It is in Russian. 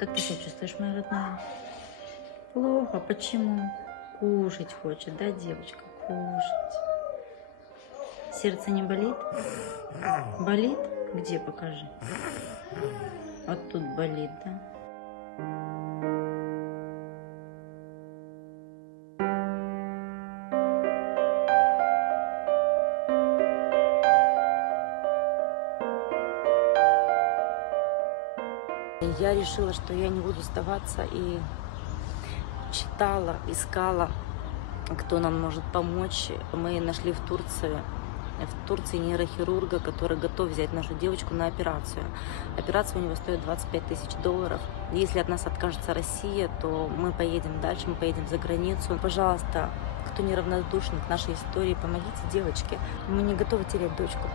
Как ты себя чувствуешь, моя родная? Плохо. Почему? Кушать хочет, да, девочка? Кушать. Сердце не болит? Болит? Где, покажи. Вот тут болит, да? Я решила, что я не буду сдаваться, и читала, искала, кто нам может помочь. Мы нашли в Турции нейрохирурга, который готов взять нашу девочку на операцию. Операция у него стоит 25 тысяч долларов. Если от нас откажется Россия, то мы поедем дальше, мы поедем за границу. Пожалуйста, кто неравнодушен к нашей истории, помогите девочке. Мы не готовы терять дочку.